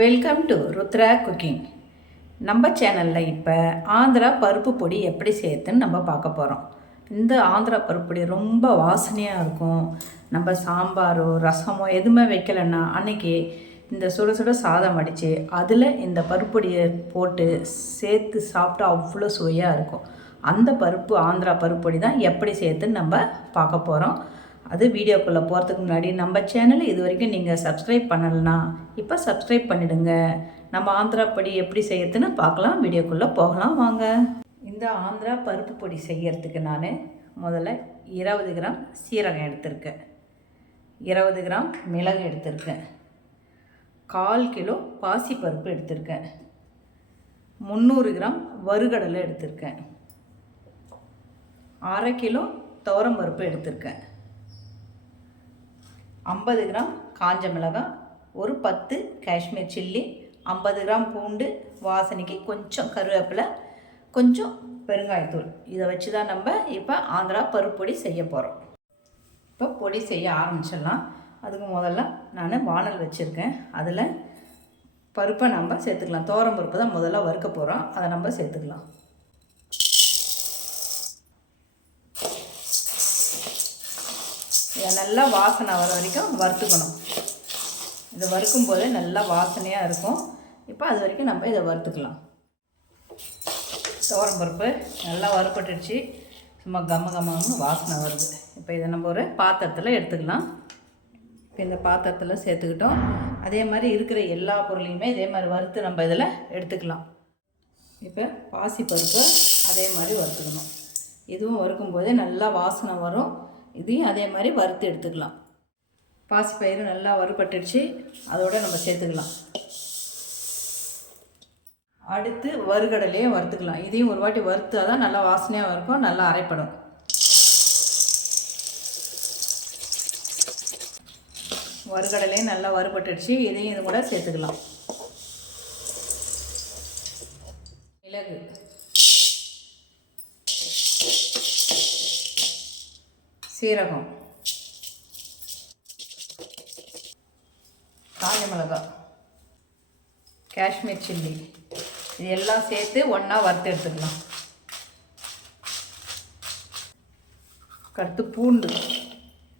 Welcome to Rudra cooking. நம்ம சேனலில் இப்போ ஆந்திரா பருப்பு பொடி எப்படி செய்யறதுன்னு நம்ம பார்க்க போகிறோம். இந்த ஆந்திரா பருப்பு பொடி ரொம்ப வாசனையாக இருக்கும். நம்ம சாம்பாரோ ரசமோ எதுவுமே வைக்கலைன்னா அன்றைக்கி இந்த சுட சுட சாதம் அடித்து அதில் இந்த பருப்பொடியை போட்டு சேர்த்து சாப்பிட்டா அவ்வளோ சுவையாக இருக்கும். அந்த ஆந்திரா பருப்பொடி தான் எப்படி செய்யறதுன்னு நம்ம பார்க்க போகிறோம். அது வீடியோக்குள்ளே போகிறதுக்கு முன்னாடி நம்ம சேனலை இது வரைக்கும் நீங்கள் சப்ஸ்கிரைப் பண்ணலைன்னா இப்போ சப்ஸ்கிரைப் பண்ணிவிடுங்க. நம்ம ஆந்திரா பொடி எப்படி செய்யறதுன்னு பார்க்கலாம். வீடியோக்குள்ளே போகலாம் வாங்க. இந்த ஆந்திரா பருப்பு பொடி செய்யறதுக்கு நான் முதல்ல 20 கிராம் சீரகம் எடுத்திருக்கேன், 20 கிராம் மிளகு எடுத்திருக்கேன், 1/4 கிலோ பாசிப்பருப்பு எடுத்திருக்கேன், 300 கிராம் வறுகடலை எடுத்திருக்கேன், 1/2 கிலோ துவரம்பருப்பு எடுத்திருக்கேன், 50 கிராம் காஞ்ச மிளகாய், ஒரு 10 காஷ்மீர் சில்லி, 50 கிராம் பூண்டு, வாசனைக்கு கொஞ்சம் கருவேப்பிலை, கொஞ்சம் பெருங்காயத்தூள். இதை வச்சு தான் நம்ம இப்போ ஆந்திரா பருப்பொடி செய்ய போகிறோம். இப்போ பொடி செய்ய ஆரம்பிச்சிடலாம். அதுக்கு முதல்ல நான் வானல் வச்சுருக்கேன். அதில் பருப்பை நம்ம சேர்த்துக்கலாம். துவரம் பருப்பு தான் முதல்ல வறுக்க போகிறோம், அதை நம்ம சேர்த்துக்கலாம். இதை நல்லா வாசனை வர வரைக்கும் வறுத்துக்கணும். இதை வறுக்கும் போதே நல்லா வாசனையாக இருக்கும். இப்போ அது வரைக்கும் நம்ம இதை வறுத்துக்கலாம். துவரம்பருப்பு நல்லா வறுப்பட்டுடுச்சு, சும்மா கம்மன்னு வாசனை வருது. இப்போ இதை நம்ம ஒரு பாத்திரத்தில் எடுத்துக்கலாம். இப்போ இந்த பாத்திரத்தில் சேர்த்துக்கிட்டோம். அதே மாதிரி இருக்கிற எல்லா பொருளையுமே இதே மாதிரி வறுத்து நம்ம இதில் எடுத்துக்கலாம். இப்போ பாசிப்பருப்பு அதே மாதிரி வறுத்துக்கணும். இதுவும் வறுக்கும்போதே நல்லா வாசனை வரும். இதையும் அதே மாதிரி வறுத்து எடுத்துக்கலாம். பாசிப்பயிறு நல்லா வறுபட்டுடுச்சு, அதோடு நம்ம சேர்த்துக்கலாம். அடுத்து வறுகடலையே வறுத்துக்கலாம். இதையும் ஒரு வாட்டி வறுத்தா தான் நல்லா வாசனையாக இருக்கும், நல்லா அரைப்படும். வறுகடலையும் நல்லா வறுபட்டுடுச்சு, இதையும் இது கூட சேர்த்துக்கலாம். மிளகு, சீரகம், காஞ்ச மிளகாய், காஷ்மீர் சில்லி, இது எல்லாம் சேர்த்து ஒன்றா வறுத்து எடுத்துக்கலாம். அடுத்து பூண்டு,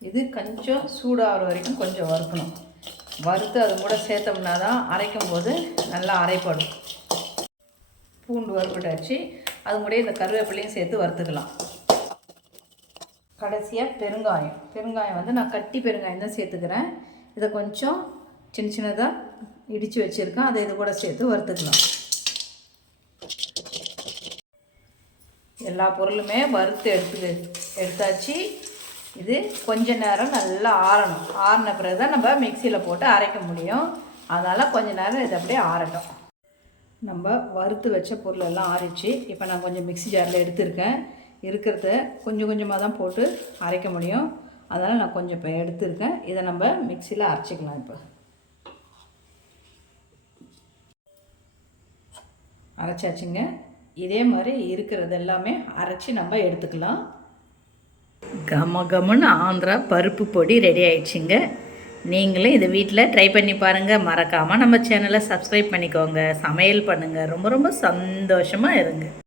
இது கொஞ்சம் சூடாகிற வரைக்கும் கொஞ்சம் வறுக்கணும். வறுத்து அது கூட சேர்த்தோம்னா தான் அரைக்கும் போது நல்லா அரைப்படும். பூண்டு வறுப்பட்டாச்சு, அது கூட இந்த கருவேப்பிலையும் சேர்த்து வறுத்துக்கலாம். கடைசியாக பெருங்காயம் வந்து நான் கட்டி பெருங்காயம் தான் சேர்த்துக்கிறேன். இதை கொஞ்சம் சின்னதாக இடித்து வச்சுருக்கேன், அதை இது கூட சேர்த்து வறுத்துக்கலாம். எல்லா பொருளுமே வறுத்து எடுத்தாச்சு. இது கொஞ்ச நேரம் நல்லா ஆறணும். ஆறின பிறகு தான் நம்ம மிக்சியில் போட்டு அரைக்க முடியும். அதனால் கொஞ்ச நேரம் இது அப்படியே ஆறட்டும். நம்ம வறுத்து வச்ச பொருளெல்லாம் ஆறிச்சு. இப்போ நான் கொஞ்சம் மிக்சி ஜாரில் எடுத்திருக்கேன். இருக்கிறத கொஞ்சம் கொஞ்சமாக தான் போட்டு அரைக்க முடியும், அதனால் நான் கொஞ்சம் இப்போ எடுத்துருக்கேன். இதை நம்ம மிக்சியில் அரைச்சிக்கலாம். இப்போ அரைச்சாச்சுங்க. இதே மாதிரி இருக்கிறது எல்லாமே அரைச்சி நம்ம எடுத்துக்கலாம். கமன்னு ஆந்திரா பருப்பு பொடி ரெடி ஆயிடுச்சுங்க. நீங்களும் இதை வீட்டில் ட்ரை பண்ணி பாருங்கள். மறக்காமல் நம்ம சேனலை சப்ஸ்கிரைப் பண்ணிக்கோங்க. சமையல் பண்ணுங்கள். ரொம்ப ரொம்ப சந்தோஷமாக இருங்க.